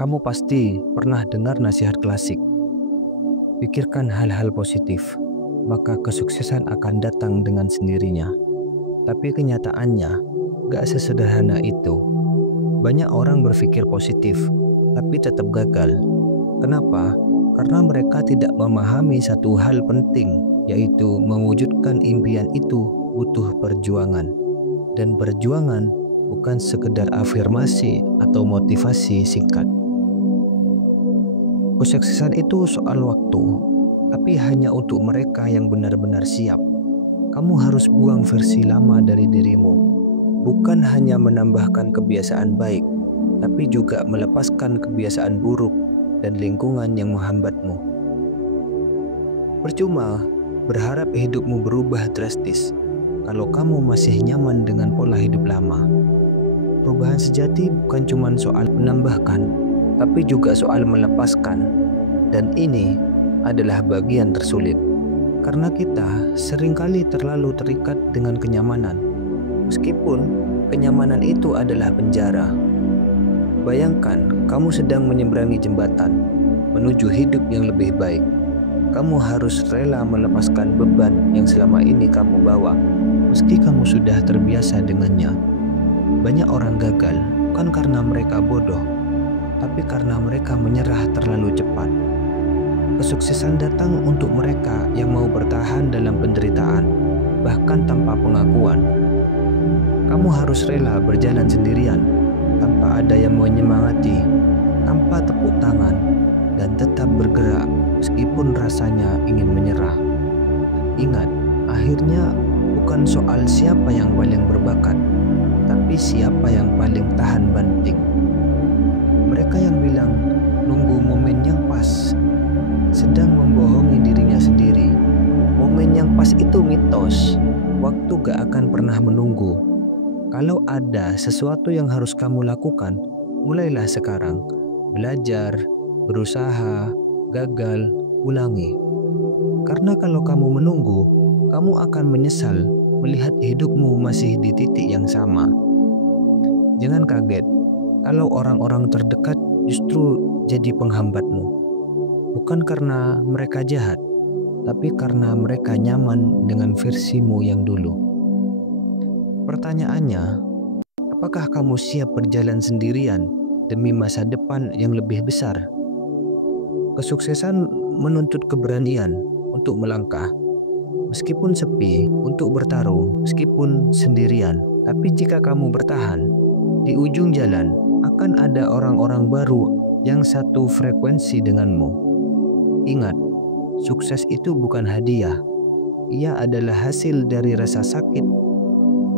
Kamu pasti pernah dengar nasihat klasik, pikirkan hal-hal positif, maka kesuksesan akan datang dengan sendirinya. Tapi kenyataannya, gak sesederhana itu. Banyak orang berpikir positif, tapi tetap gagal. Kenapa? Karena mereka tidak memahami satu hal penting, yaitu mewujudkan impian itu butuh perjuangan. Dan perjuangan bukan sekedar afirmasi atau motivasi singkat. Kesuksesan itu soal waktu, tapi hanya untuk mereka yang benar-benar siap. Kamu harus buang versi lama dari dirimu, bukan hanya menambahkan kebiasaan baik, tapi juga melepaskan kebiasaan buruk dan lingkungan yang menghambatmu. Percuma berharap hidupmu berubah drastis kalau kamu masih nyaman dengan pola hidup lama. Perubahan sejati bukan cuma soal menambahkan, tapi juga soal melepaskan. Dan ini adalah bagian tersulit, karena kita seringkali terlalu terikat dengan kenyamanan, meskipun kenyamanan itu adalah penjara. Bayangkan kamu sedang menyeberangi jembatan menuju hidup yang lebih baik. Kamu harus rela melepaskan beban yang selama ini kamu bawa, meski kamu sudah terbiasa dengannya. Banyak orang gagal bukan karena mereka bodoh, tapi karena mereka menyerah terlalu cepat. Kesuksesan datang untuk mereka yang mau bertahan dalam penderitaan, bahkan tanpa pengakuan. Kamu harus rela berjalan sendirian, tanpa ada yang menyemangati, tanpa tepuk tangan, dan tetap bergerak meskipun rasanya ingin menyerah. Ingat, akhirnya bukan soal siapa yang paling berbakat, tapi siapa yang paling tahan banting. Mereka yang bilang nunggu momen yang pas sedang membohongi dirinya sendiri. Momen yang pas itu mitos. Waktu gak akan pernah menunggu. Kalau ada sesuatu yang harus kamu lakukan, mulailah sekarang. Belajar, berusaha, gagal, ulangi. Karena kalau kamu menunggu, kamu akan menyesal melihat hidupmu masih di titik yang sama. Jangan kaget kalau orang-orang terdekat justru jadi penghambatmu. Bukan karena mereka jahat, tapi karena mereka nyaman dengan versimu yang dulu. Pertanyaannya, apakah kamu siap berjalan sendirian demi masa depan yang lebih besar? Kesuksesan menuntut keberanian untuk melangkah, meskipun sepi, untuk bertarung, meskipun sendirian. Tapi jika kamu bertahan, di ujung jalan akan ada orang-orang baru yang satu frekuensi denganmu. Ingat, sukses itu bukan hadiah. Ia adalah hasil dari rasa sakit.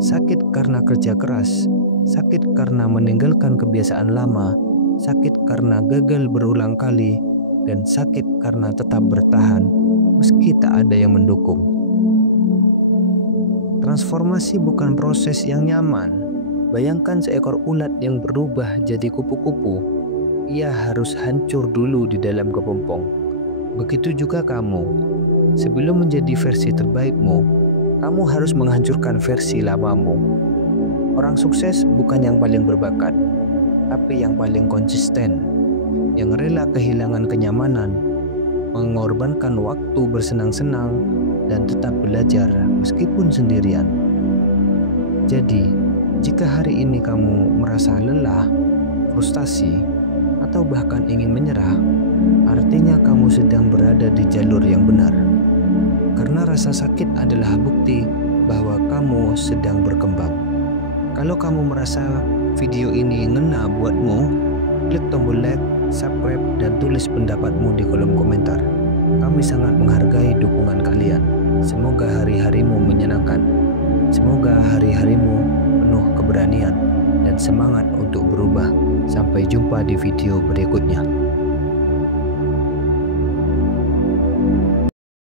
Sakit karena kerja keras, sakit karena meninggalkan kebiasaan lama, sakit karena gagal berulang kali, dan sakit karena tetap bertahan meski tak ada yang mendukung. Transformasi bukan proses yang nyaman. Bayangkan seekor ulat yang berubah jadi kupu-kupu. Ia harus hancur dulu di dalam kepompong. Begitu juga kamu. Sebelum menjadi versi terbaikmu, kamu harus menghancurkan versi lamamu. Orang sukses bukan yang paling berbakat, tapi yang paling konsisten, yang rela kehilangan kenyamanan, mengorbankan waktu bersenang-senang, dan tetap belajar meskipun sendirian. Jadi, jika hari ini kamu merasa lelah, frustasi, atau bahkan ingin menyerah, artinya kamu sedang berada di jalur yang benar. Karena rasa sakit adalah bukti bahwa kamu sedang berkembang. Kalau kamu merasa video ini ngena buatmu, klik tombol like, subscribe, dan tulis pendapatmu di kolom komentar. Kami sangat menghargai dukungan kalian. Semoga hari-harimu menyenangkan. Semoga hari-harimu penuh keberanian dan semangat untuk berubah. Sampai jumpa di video berikutnya.